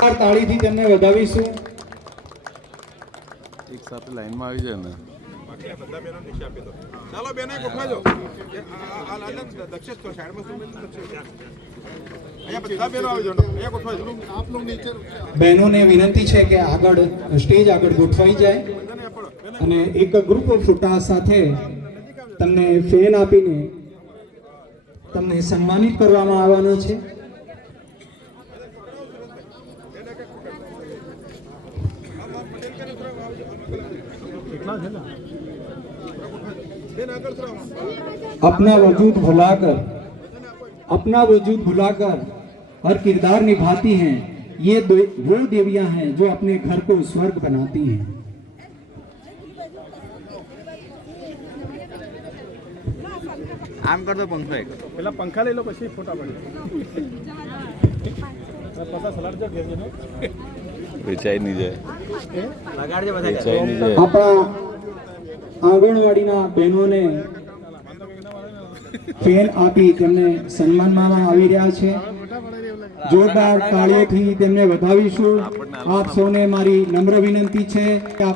તાળીથી તેમને વધાવીશું. એક સાથે લાઈનમાં આવી જાય ને. ચાલો બેને ગોઠવાજો. દક્ષેશ તો સાઈડમાં અહીંયા બધા બેનો આવજો. અહીંયા ગોઠવાજો. આપ લોકો નીચે બહેનોને વિનંતી છે કે આગળ સ્ટેજ આગળ ગોઠવાઈ જાય અને એક ગ્રુપ ફોટા સાથે તમને ફેન આપીને તમને સન્માનિત કરવામાં આવવાનો છે. अपना वजूद भुलाकर हर किरदार निभाती हैं. ये वो देवियां हैं जो अपने घर को स्वर्ग बनाती हैं. આમ કરતો પંખો એક પેલા પંખા લઈ લો પછી ફોટા પાડો. પચાસ સલાડ જો ઘેર જનો વેચાઈ નહીં જાય. લગાડજો બધા. વેચાઈ નહીં જાય. આપણા આંગણવાડીના બહેનોને ફેન આપી તેમને સન્માનવામાં આવી રહ્યા છે. જોરદાર તાળીઓથી તેમને વધાવીશું. આપ સૌને મારી નમ્ર વિનંતી છે કે